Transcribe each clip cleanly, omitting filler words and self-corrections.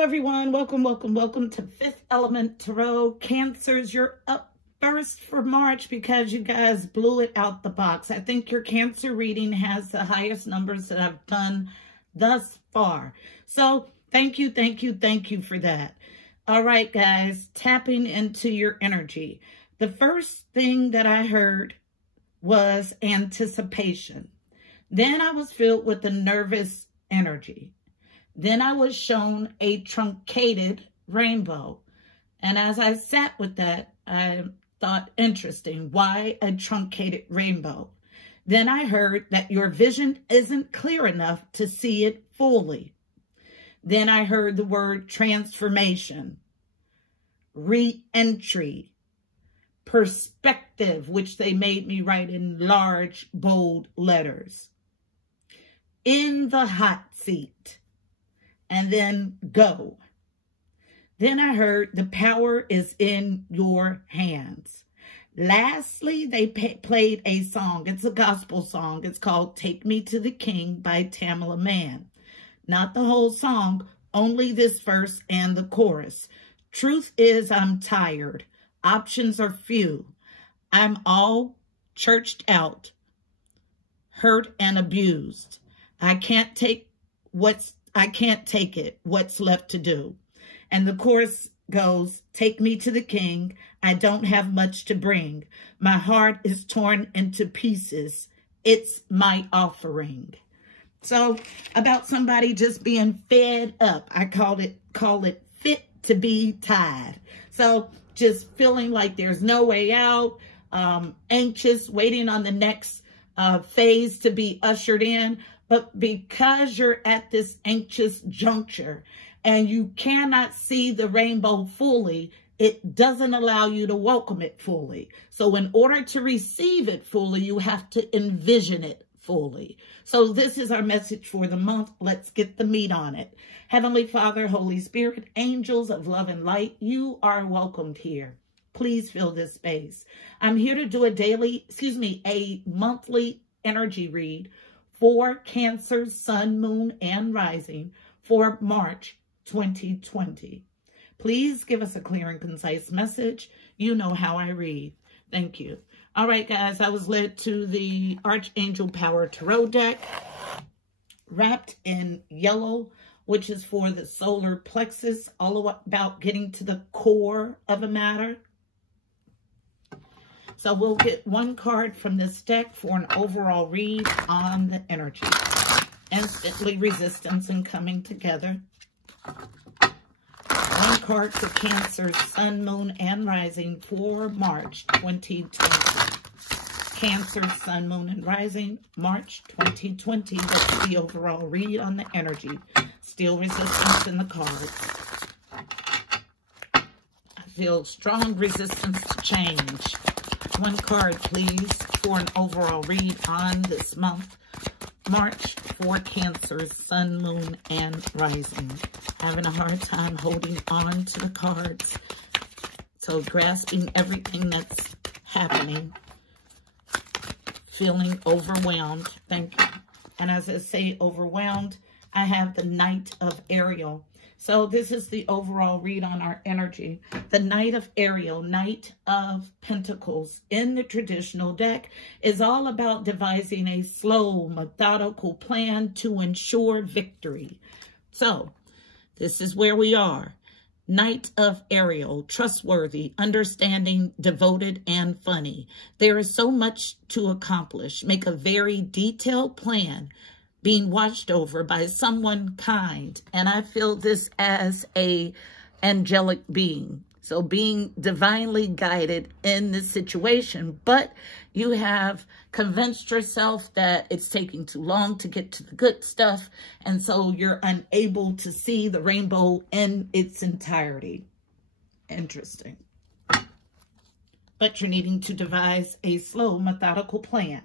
Hello, everyone. Welcome, welcome, welcome to Fifth Element Tarot. Cancers, you're up first for March because you guys blew it out the box. I think your Cancer reading has the highest numbers that I've done thus far. So thank you, thank you, thank you for that. All right, guys, tapping into your energy. The first thing that I heard was anticipation. Then I was filled with a nervous energy. Then I was shown a truncated rainbow. And as I sat with that, I thought, interesting, why a truncated rainbow? Then I heard that your vision isn't clear enough to see it fully. Then I heard the word transformation, re-entry, perspective, which they made me write in large, bold letters, in the hot seat. And then go. Then I heard the power is in your hands. Lastly, they played a song. It's a gospel song. It's called Take Me to the King by Tamala Mann. Not the whole song, only this verse and the chorus. Truth is I'm tired. Options are few. I'm all churched out, hurt and abused. I can't take it. What's left to do? And the chorus goes, take me to the king. I don't have much to bring. My heart is torn into pieces. It's my offering. So about somebody just being fed up. I call it fit to be tied. So just feeling like there's no way out, anxious, waiting on the next phase to be ushered in. But because you're at this anxious juncture and you cannot see the rainbow fully, it doesn't allow you to welcome it fully. So in order to receive it fully, you have to envision it fully. So this is our message for the month. Let's get the meat on it. Heavenly Father, Holy Spirit, angels of love and light, you are welcomed here. Please fill this space. I'm here to do a monthly energy read for Cancer, Sun, Moon, and Rising for March 2020. Please give us a clear and concise message. You know how I read. Thank you. All right, guys, I was led to the Archangel Power Tarot deck, wrapped in yellow, which is for the solar plexus, all about getting to the core of a matter. So we'll get one card from this deck for an overall read on the energy. Instantly resistance and coming together. One card for Cancer, Sun, Moon, and Rising for March 2020. Cancer, Sun, Moon, and Rising, March 2020. That's the overall read on the energy. Still resistance in the cards. I feel strong resistance to change. One card, please, for an overall read on this month, March, for Cancer, Sun, Moon, and Rising. Having a hard time holding on to the cards. So grasping everything that's happening. Feeling overwhelmed. Thank you. And as I say overwhelmed, I have the Knight of Ariel. So this is the overall read on our energy. The Knight of Ariel, Knight of Pentacles in the traditional deck is all about devising a slow, methodical plan to ensure victory. So this is where we are. Knight of Ariel, trustworthy, understanding, devoted, and funny. There is so much to accomplish. Make a very detailed plan, being watched over by someone kind. And I feel this as a angelic being. So being divinely guided in this situation. But you have convinced yourself that it's taking too long to get to the good stuff. And so you're unable to see the rainbow in its entirety. Interesting. But you're needing to devise a slow, methodical plan.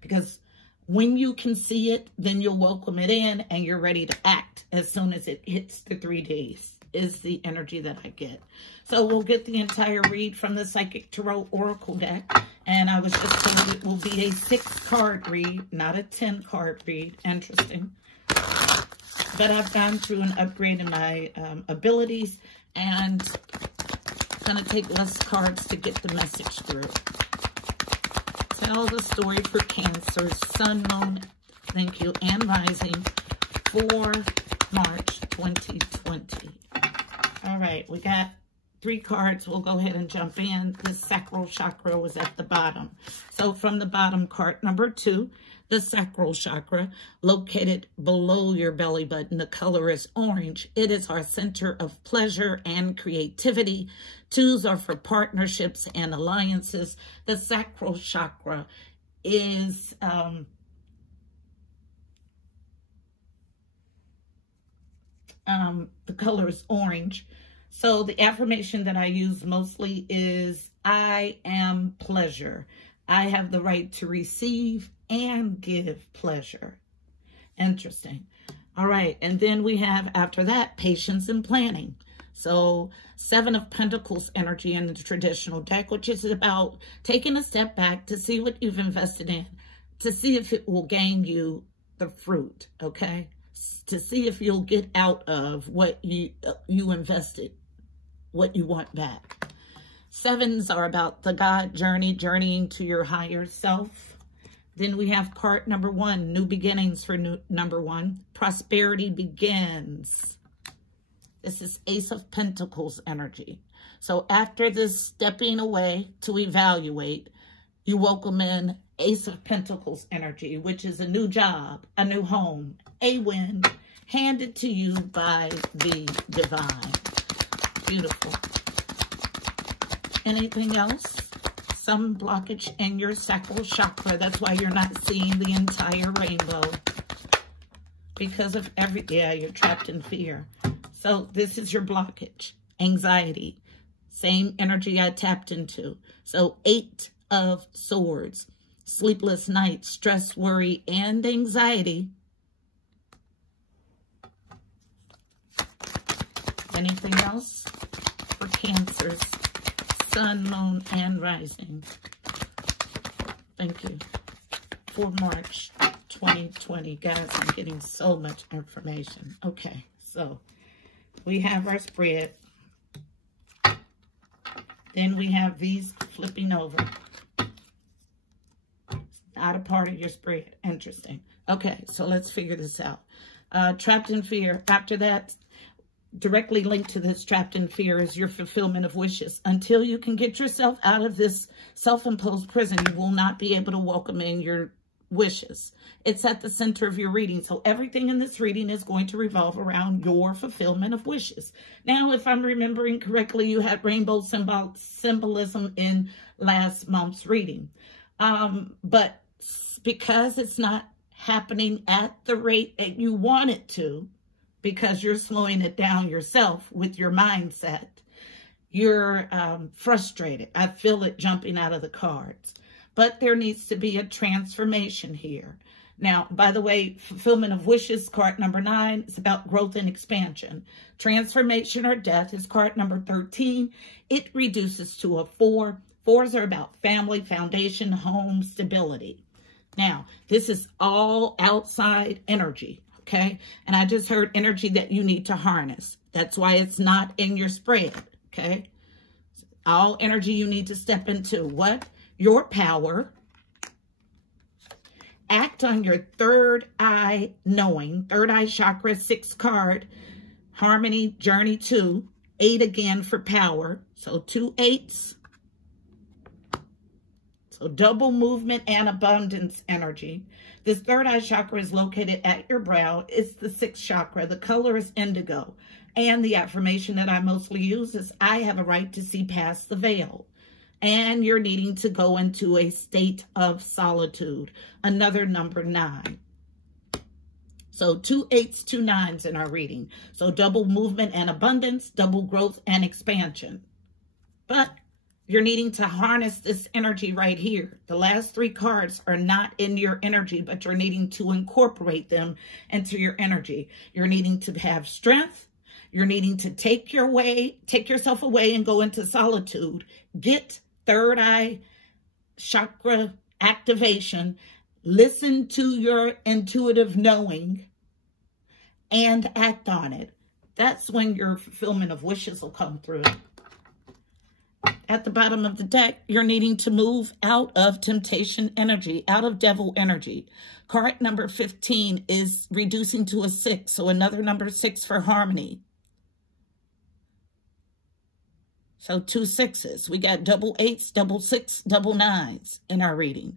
Because when you can see it, then you'll welcome it in and you're ready to act as soon as it hits the 3 days is the energy that I get. So we'll get the entire read from the Psychic Tarot Oracle deck. And I was just told it will be a 6-card read, not a 10-card read. Interesting. but I've gone through an upgrade in my abilities, and it's going to take less cards to get the message through. Tell the story for Cancer, Sun, Moon, thank you, and Rising for March 2020. All right, we got 3 cards. We'll go ahead and jump in. The sacral chakra was at the bottom. So from the bottom, card number 2, the sacral chakra, located below your belly button. The color is orange. It is our center of pleasure and creativity. 2s are for partnerships and alliances. The sacral chakra is the color is orange. So the affirmation that I use mostly is, I am pleasure. I have the right to receive and give pleasure. Interesting. All right. And then we have, after that, patience and planning. So 7 of Pentacles energy in the traditional deck, which is about taking a step back to see what you've invested in, to see if it will gain you the fruit, okay? To see if you'll get out of what you invested, what you want back. 7s are about the God journey, journeying to your higher self. Then we have card number 1, new beginnings for number 1. Prosperity begins. This is Ace of Pentacles energy. So after this stepping away to evaluate, you welcome in Ace of Pentacles energy, which is a new job, a new home, a win, handed to you by the divine. Beautiful. Anything else? Some blockage in your sacral chakra. That's why you're not seeing the entire rainbow. Because of yeah, you're trapped in fear. So this is your blockage. Anxiety. Same energy I tapped into. So 8 of Swords. Sleepless nights, stress, worry, and anxiety. Anything else for Cancers? Sun, Moon, and Rising. Thank you. For March 2020. Guys, I'm getting so much information. Okay, so we have our spread. Then we have these flipping over. It's not a part of your spread. Interesting. Okay, so let's figure this out. Trapped in fear. After that, directly linked to this trapped in fear is your fulfillment of wishes. Until you can get yourself out of this self-imposed prison, you will not be able to welcome in your wishes. It's at the center of your reading. So everything in this reading is going to revolve around your fulfillment of wishes. Now, if I'm remembering correctly, you had rainbow symbolism in last month's reading. But because it's not happening at the rate that you want it to, because you're slowing it down yourself with your mindset, you're frustrated. I feel it jumping out of the cards. But there needs to be a transformation here. Now, by the way, fulfillment of wishes, card number 9, is about growth and expansion. Transformation or death is card number 13. It reduces to a 4. 4s are about family, foundation, home, stability. Now, this is all outside energy. Okay, and I just heard energy that you need to harness. That's why it's not in your spread, okay? All energy you need to step into. What? Your power. Act on your third eye knowing. Third eye chakra, 6 card. Harmony, journey 2. 8 again for power. So 2 8s. So double movement and abundance energy. This third eye chakra is located at your brow. It's the 6th chakra. The color is indigo. And the affirmation that I mostly use is, I have a right to see past the veil. And you're needing to go into a state of solitude. Another number 9. So 2 8s, 2 9s in our reading. So double movement and abundance, double growth and expansion. But you're needing to harness this energy right here. The last 3 cards are not in your energy, but you're needing to incorporate them into your energy. You're needing to have strength. You're needing to take yourself away and go into solitude. Get third eye chakra activation. Listen to your intuitive knowing and act on it. That's when your fulfillment of wishes will come through. At the bottom of the deck, you're needing to move out of temptation energy, out of devil energy. Card number 15 is reducing to a 6, so another number 6 for harmony. So 2 6s. We got double 8s, double 6, double 9s in our reading.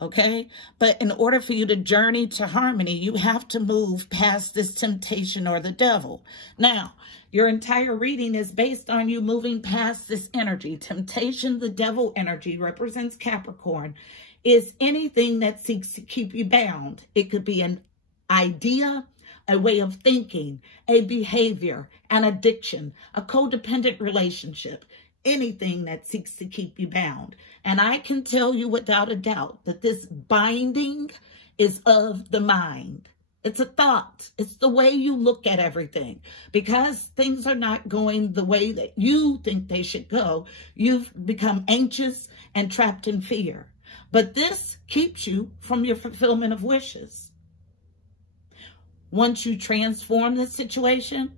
Okay? But in order for you to journey to harmony, you have to move past this temptation or the devil. Now, your entire reading is based on you moving past this energy. Temptation, the devil energy, represents Capricorn, is anything that seeks to keep you bound. It could be an idea, a way of thinking, a behavior, an addiction, a codependent relationship, anything that seeks to keep you bound. And I can tell you without a doubt that this binding is of the mind. It's a thought. It's the way you look at everything. Because things are not going the way that you think they should go, you've become anxious and trapped in fear. But this keeps you from your fulfillment of wishes. Once you transform the situation,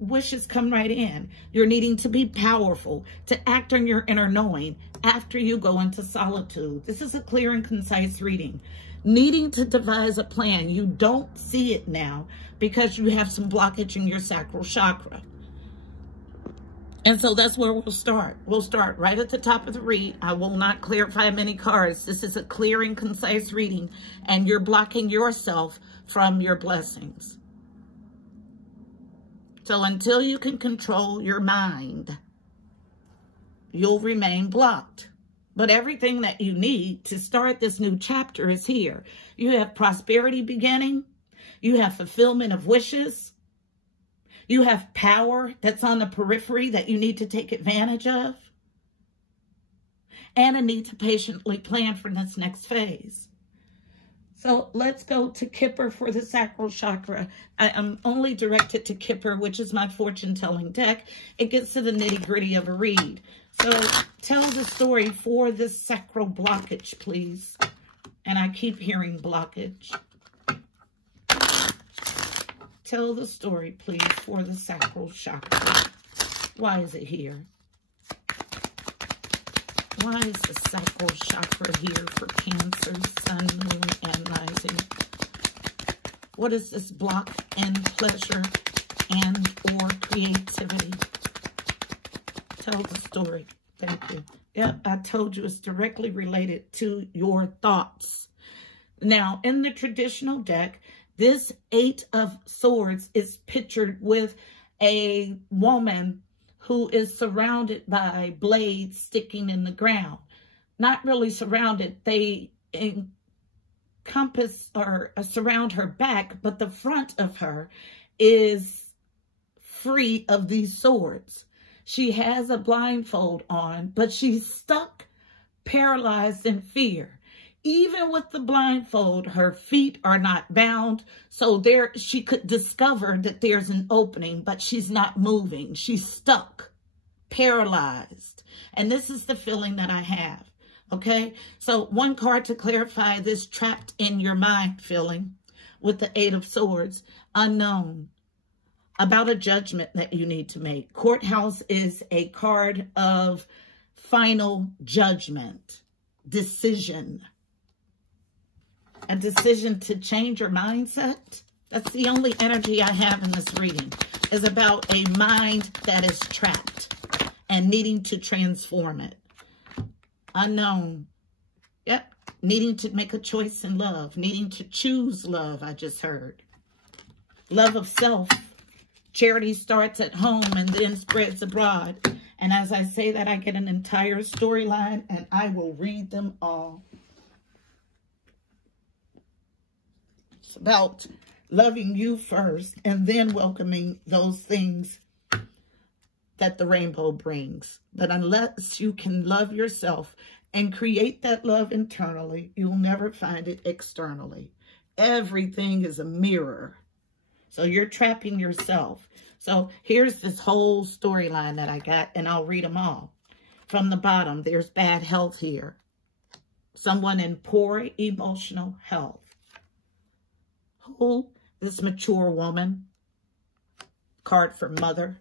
wishes come right in. You're needing to be powerful, to act on your inner knowing after you go into solitude. This is a clear and concise reading. Needing to devise a plan. You don't see it now because you have some blockage in your sacral chakra. And so that's where we'll start. We'll start right at the top of the read. I will not clarify many cards. This is a clear and concise reading, and you're blocking yourself from your blessings. So until you can control your mind, you'll remain blocked. But everything that you need to start this new chapter is here. You have prosperity beginning. You have fulfillment of wishes. You have power that's on the periphery that you need to take advantage of. And a need to patiently plan for this next phase. So let's go to Kipper for the sacral chakra. I am only directed to Kipper, which is my fortune-telling deck. It gets to the nitty-gritty of a read. So tell the story for this sacral blockage, please. And I keep hearing blockage. Tell the story, please, for the sacral chakra. Why is it here? Why is the sacral chakra here for Cancer, Sun, Moon, and Rising? What is this block in pleasure and or creativity? Tell the story. Thank you. Yeah, I told you it's directly related to your thoughts. Now, in the traditional deck, this 8 of Swords is pictured with a woman who is surrounded by blades sticking in the ground. Not really surrounded. They encompass or surround her back, but the front of her is free of these swords. She has a blindfold on, but she's stuck, paralyzed in fear. Even with the blindfold, her feet are not bound, so there she could discover that there's an opening, but she's not moving. She's stuck, paralyzed. And this is the feeling that I have, okay? So one card to clarify this trapped in your mind feeling with the 8 of Swords, unknown, about a judgment that you need to make. Courthouse is a card of final judgment, decision. A decision to change your mindset. That's the only energy I have in this reading, is about a mind that is trapped and needing to transform it. Unknown. Yep. Needing to make a choice in love. Needing to choose love, I just heard. Love of self. Charity starts at home and then spreads abroad. And as I say that, I get an entire storyline, and I will read them all. It's about loving you first and then welcoming those things that the rainbow brings. But unless you can love yourself and create that love internally, you'll never find it externally. Everything is a mirror. So you're trapping yourself. So here's this whole storyline that I got, and I'll read them all. From the bottom, there's bad health here. Someone in poor emotional health who this mature woman. Card for mother.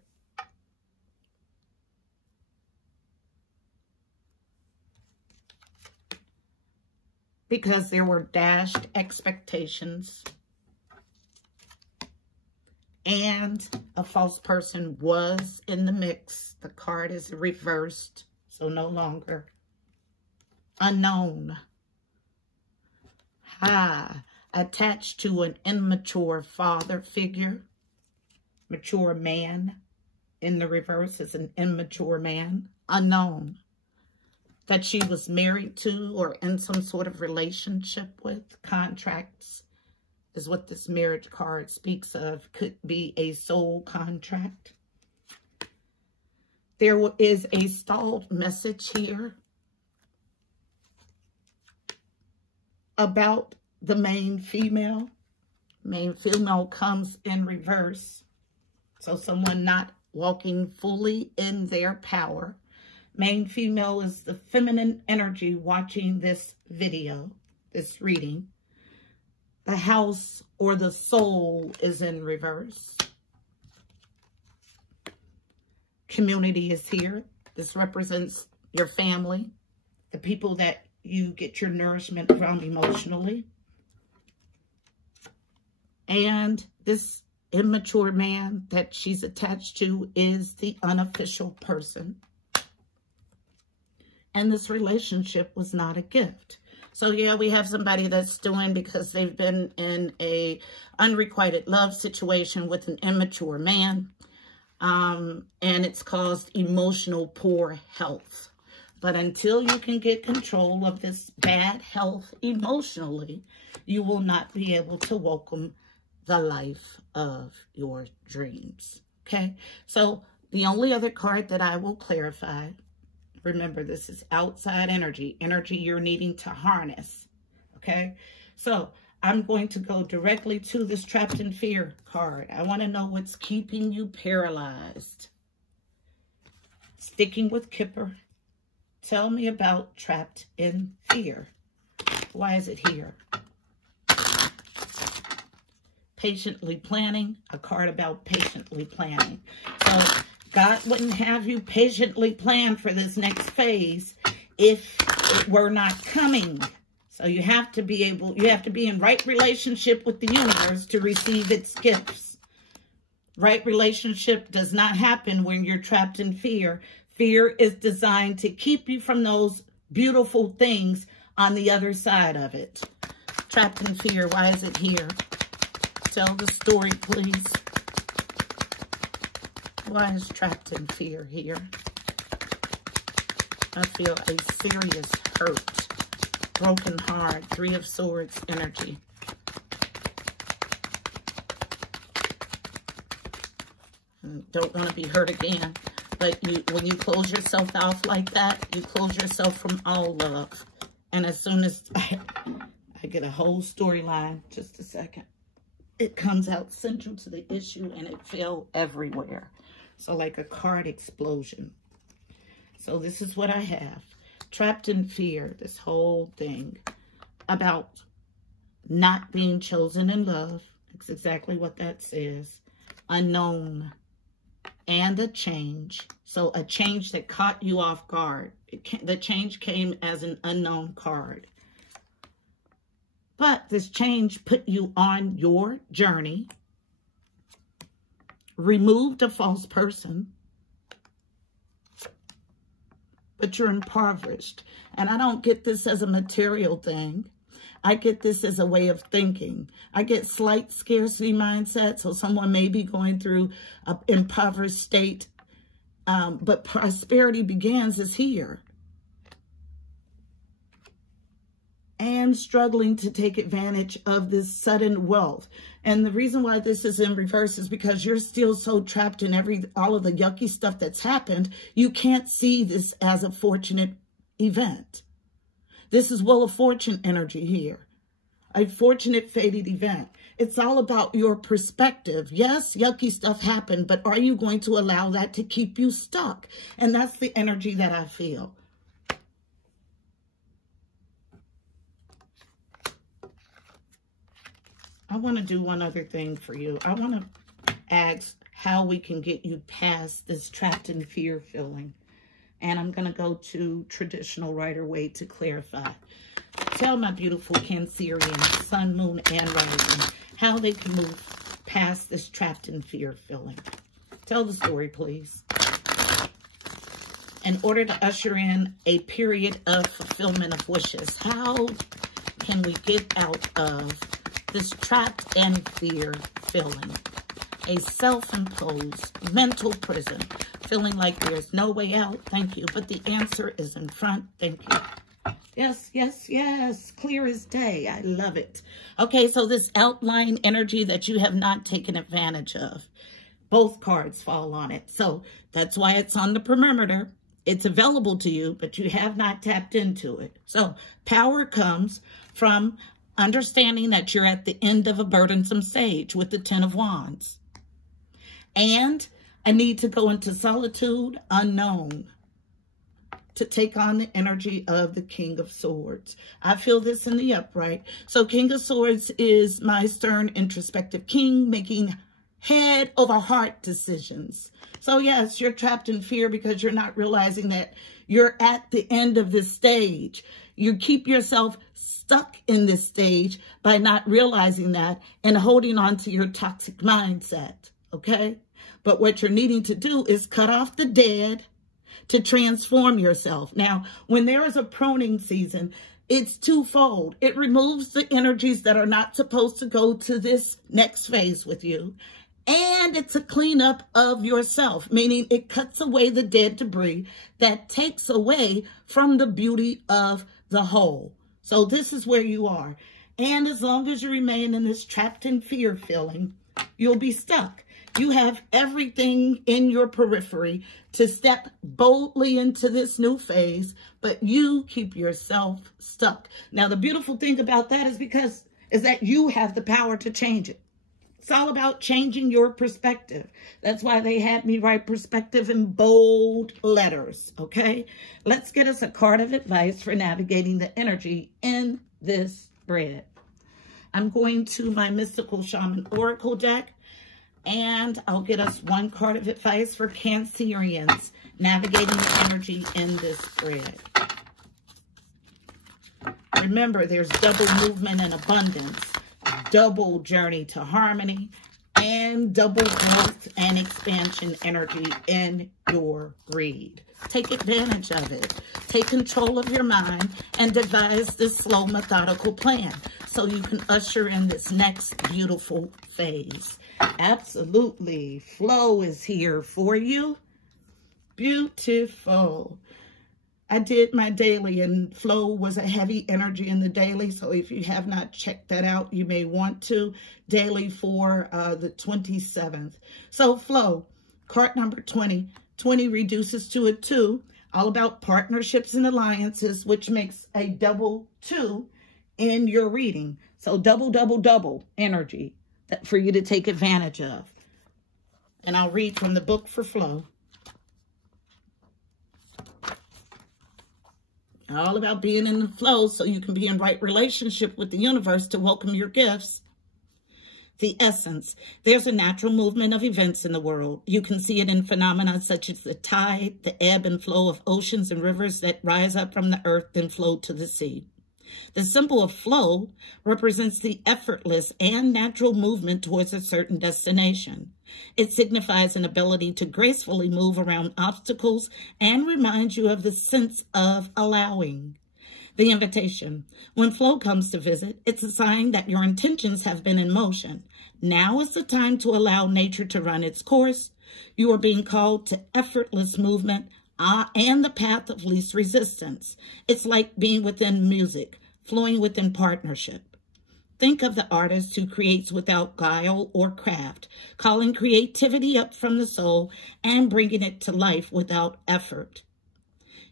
Because there were dashed expectations. And a false person was in the mix. The card is reversed, so no longer. Unknown. Attached to an immature father figure. Mature man. In the reverse is an immature man. Unknown. That she was married to or in some sort of relationship with. Contracts is what this marriage card speaks of. Could be a soul contract. There is a stalled message here about the main female. Main female comes in reverse. So someone not walking fully in their power. Main female is the feminine energy watching this video, this reading. The house or the soul is in reverse. Community is here. This represents your family, the people that you get your nourishment from emotionally. And this immature man that she's attached to is the unofficial person. And this relationship was not a gift. So yeah, we have somebody that's doing because they've been in a unrequited love situation with an immature man. And it's caused emotional poor health. But until you can get control of this bad health emotionally, you will not be able to welcome the life of your dreams. Okay? So the only other card that I will clarify, remember, this is outside energy, energy you're needing to harness, okay? So I'm going to go directly to this Trapped in Fear card. I want to know what's keeping you paralyzed. Sticking with Kipper, tell me about Trapped in Fear. Why is it here? Patiently planning, a card about patiently planning. So God wouldn't have you patiently plan for this next phase if it were not coming. So you have to be in right relationship with the universe to receive its gifts. Right relationship does not happen when you're trapped in fear. Fear is designed to keep you from those beautiful things on the other side of it. Trapped in fear, why is it here? Tell the story, please. Why is trapped in fear here? I feel a serious hurt, broken heart, Three of Swords energy. Don't want to be hurt again. But when you close yourself off like that, you close yourself from all love. And as soon as I get a whole storyline, just a second, it comes out central to the issue and it fell everywhere. So like a card explosion. So this is what I have. Trapped in fear, this whole thing about not being chosen in love. That's exactly what that says. Unknown and a change. So a change that caught you off guard. The change came as an unknown card. But this change put you on your journey. Removed a false person. But you're impoverished. And I don't get this as a material thing. I get this as a way of thinking. I get slight scarcity mindset. So someone may be going through an impoverished state. But prosperity begins is here. And struggling to take advantage of this sudden wealth. And the reason why this is in reverse is because you're still so trapped in all of the yucky stuff that's happened. You can't see this as a fortunate event. This is Wheel of Fortune energy here. A fortunate fated event. It's all about your perspective. Yes, yucky stuff happened, but are you going to allow that to keep you stuck? And that's the energy that I feel. I want to do one other thing for you. I want to ask how we can get you past this trapped in fear feeling. And I'm going to go to traditional Rider-Waite to clarify. Tell my beautiful Cancerian, sun, moon, and rising how they can move past this trapped in fear feeling. Tell the story, please. In order to usher in a period of fulfillment of wishes, how can we get out of this trapped and fear feeling? A self-imposed mental prison, feeling like there's no way out. Thank you. But the answer is in front. Thank you. Yes, yes, yes. Clear as day. I love it. Okay, so this outline energy that you have not taken advantage of, both cards fall on it. So that's why it's on the perimeter. It's available to you, but you have not tapped into it. So power comes from understanding that you're at the end of a burdensome stage with the 10 of Wands. And a need to go into solitude, unknown, to take on the energy of the King of Swords. I feel this in the upright. So King of Swords is my stern, introspective king, making head over heart decisions. So yes, you're trapped in fear because you're not realizing that you're at the end of this stage. You keep yourself stuck in this stage by not realizing that and holding on to your toxic mindset, okay? But what you're needing to do is cut off the dead to transform yourself. Now, when there is a pruning season, it's twofold. It removes the energies that are not supposed to go to this next phase with you. And it's a cleanup of yourself, meaning it cuts away the dead debris that takes away from the beauty of the whole. So this is where you are. And as long as you remain in this trapped in fear feeling, you'll be stuck. You have everything in your periphery to step boldly into this new phase, but you keep yourself stuck. Now, the beautiful thing about that is that you have the power to change it. It's all about changing your perspective. That's why they had me write perspective in bold letters, okay? Let's get us a card of advice for navigating the energy in this spread. I'm going to my Mystical Shaman Oracle deck, and I'll get us one card of advice for Cancerians navigating the energy in this spread. Remember, there's double movement and abundance, double journey to harmony, and double growth and expansion energy in your read. Take advantage of it. Take control of your mind and devise this slow, methodical plan so you can usher in this next beautiful phase. Absolutely. Flow is here for you. Beautiful. I did my daily, and flow was a heavy energy in the daily. So if you have not checked that out, you may want to. Daily for the 27th. So flow, card number 20. 20 reduces to a 2. All about partnerships and alliances, which makes a double 2 in your reading. So double, double, double energy for you to take advantage of. And I'll read from the book for flow. All about being in the flow so you can be in right relationship with the universe to welcome your gifts. The essence. There's a natural movement of events in the world. You can see it in phenomena such as the tide, the ebb and flow of oceans and rivers that rise up from the earth and flow to the sea. The symbol of flow represents the effortless and natural movement towards a certain destination. It signifies an ability to gracefully move around obstacles and reminds you of the sense of allowing. The invitation. When flow comes to visit, it's a sign that your intentions have been in motion. Now is the time to allow nature to run its course. You are being called to effortless movement and the path of least resistance. It's like being within music, flowing within partnership. Think of the artist who creates without guile or craft, calling creativity up from the soul and bringing it to life without effort.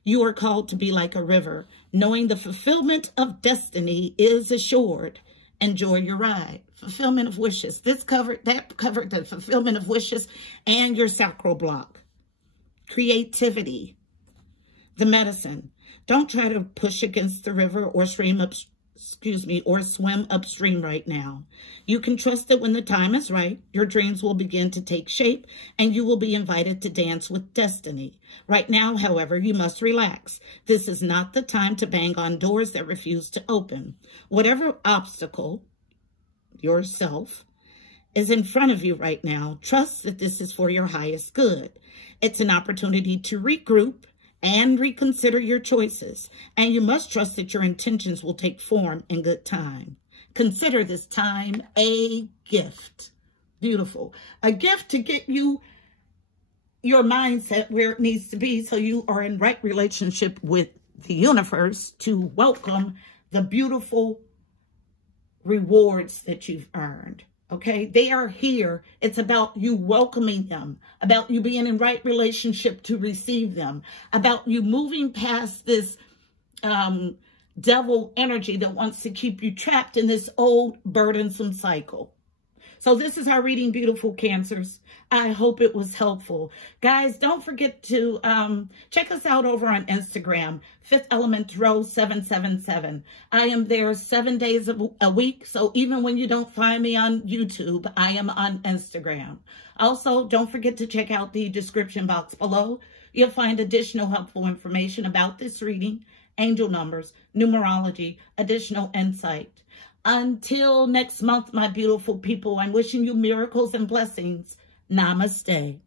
You are called to be like a river, knowing the fulfillment of destiny is assured. Enjoy your ride. Fulfillment of wishes. That covered the fulfillment of wishes and your sacral block. Creativity. The medicine. Don't try to push against the river or swim or swim upstream right now. You can trust that when the time is right, your dreams will begin to take shape and you will be invited to dance with destiny. Right now, however, you must relax. This is not the time to bang on doors that refuse to open. Whatever obstacle, yourself, is in front of you right now, trust that this is for your highest good. It's an opportunity to regroup and reconsider your choices. And you must trust that your intentions will take form in good time. Consider this time a gift. Beautiful. A gift to get you your mindset where it needs to be so you are in right relationship with the universe to welcome the beautiful rewards that you've earned. Okay, they are here. It's about you welcoming them, about you being in right relationship to receive them, about you moving past this devil energy that wants to keep you trapped in this old burdensome cycle. So this is our reading, beautiful Cancers. I hope it was helpful. Guys, don't forget to check us out over on Instagram, Fifth Element Row 777. I am there 7 days a week. So even when you don't find me on YouTube, I am on Instagram. Also, don't forget to check out the description box below. You'll find additional helpful information about this reading, angel numbers, numerology, additional insight. Until next month, my beautiful people, I'm wishing you miracles and blessings. Namaste.